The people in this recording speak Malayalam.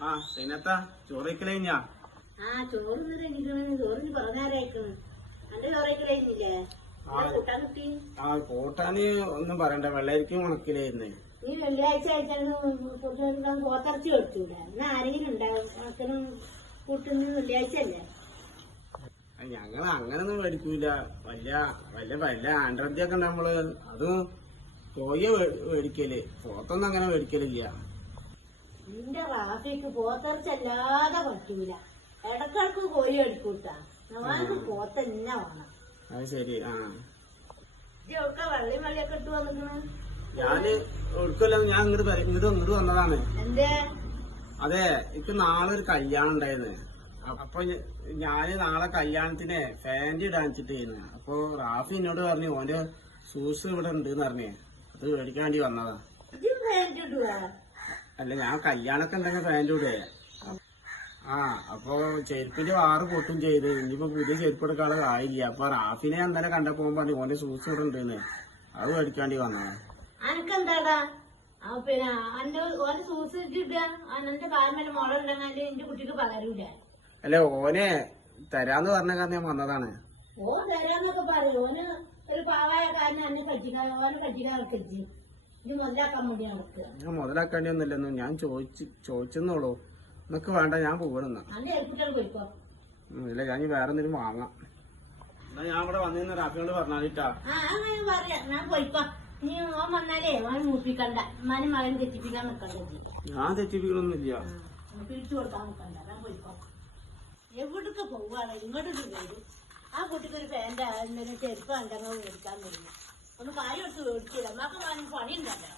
ആ സൈനത്താ ചോറയ്ക്കൽ കഴിഞ്ഞാ ആ ചോറ് അന്റെ കഴിഞ്ഞില്ലേ ആ. കൂട്ടാന് ഒന്നും പറയണ്ട വെള്ളരിക്കും ഉണക്കിലായിരുന്നേ. ഈ വെള്ളിയാഴ്ച ആയിട്ടാണ് പോത്തിറച്ചി കൊടുത്തൂല എന്നാ ആരെങ്കിലും ഉണ്ടാവും അക്കനും കൂട്ടുന്ന വെള്ളിയാഴ്ച അല്ലേ? ഞങ്ങൾ അങ്ങനൊന്നും മേടിക്കൂല. വല്ല വല്ല വല്ല ആൻഡ്രദ്യൊക്കെ നമ്മൾ അതും കോയ മേടിക്കൽ. പോത്തൊന്നും അങ്ങനെ മേടിക്കലില്ല. നിന്റെ റാഫിക്ക് പോത്തിറച്ചി അല്ലാതെ പറ്റൂല. ഇടക്കിടക്ക് കോഴി എടുക്കൂട്ടാ. നമുക്ക് പോത്തന്നെ വേണം. അത് ശരി ആ. ഇത് എവിടുക്ക വെള്ളിയും വെള്ളിയൊക്കെ ഇട്ട് വന്നിക്കണ്? ഞാൻ ഒടുക്കല്ല ഞാൻ ഇങ്ങോട്ട് വര- ഇങ്ങോട്ട് ഇങ്ങോട്ട് വന്നതാണ്. എന്തേ? അതെ ഇപ്പൊ നാളെ ഒരു കല്യാണം ഉണ്ടായിരുന്നു. അപ്പൊ ഞ- ഞാൻ നാളെ കല്യാണത്തിന് ഫാന്റ് ഇടാൻ വെച്ചിട്ടായിരുന്നു. അപ്പൊ റാഫി എന്നോട് പറഞ്ഞു ഓന്റെ സൂസ് ഇവിടെ ഉണ്ട് എന്ന് പറഞ്ഞേ. അത് മേടിക്കാൻ വേണ്ടി വന്നതാ. ഇത് വേണ്ടി ഇടുക അല്ല ഞാൻ കല്യാണൊക്കെ ഉണ്ടെങ്കിൽ പാന്റ് ഇടേ ആ അപ്പൊ ചെരുപ്പിന്റെ വാറ് പൊട്ടും ചെയ്ത്. ഇനിയിപ്പോ പുതിയ ചെരുപ്പ് എടുക്കാനുള്ള കാര്യമില്ല. അപ്പൊ റാഫിനെ അന്നേരം കണ്ടപ്പോ പറഞ്ഞു ഓന്റെ സൂസ് ഇവിടെ ഉണ്ടെന്ന്. അത് മേടിക്കാണ്ടി വന്നാ അനക്കെന്താടാ? പിന്നെ അന്റെ എന്റെ കുട്ടിക്ക് പകരൂല. അല്ല ഓനെ തരാന്ന് പറഞ്ഞ കാരണം ഞാൻ വന്നതാണ്. ഓ തരാന്നൊക്കെ പറയും. ഓന് ഒരു പാവായ കാരണം എന്നെ കടിക്കാൻ ഓനെ കടിക്കാൻ ഞാൻ മുതലാക്കേണ്ടി ഒന്നുമില്ലെന്നു ഞാൻ ചോദിച്ചു ചോദിച്ചെന്നുള്ളൂ നിനക്ക് വേണ്ട ഞാൻ പോകണെന്നാ ഇല്ല ഞാൻ വേറെ എന്തെങ്കിലും വാങ്ങാം. എന്നാ ഞാൻ ഇവിടെ വന്നിരുന്ന രാത്രികൾ പറഞ്ഞാലിട്ടാ ഞാൻ പോയിക്കോ. എവിടേക്ക് പോവാണ് ഇങ്ങോട്ട് ആ കുട്ടിക്ക് ഒരു പാന്റ് ചെരുപ്പ് ഉണ്ടെങ്കിൽ മേടിക്കാൻ വരുന്നു ഒന്ന് കാര്യം എടുത്ത് മേടിച്ചില്ല അമ്മയ്ക്ക് പണി ഉണ്ടല്ലോ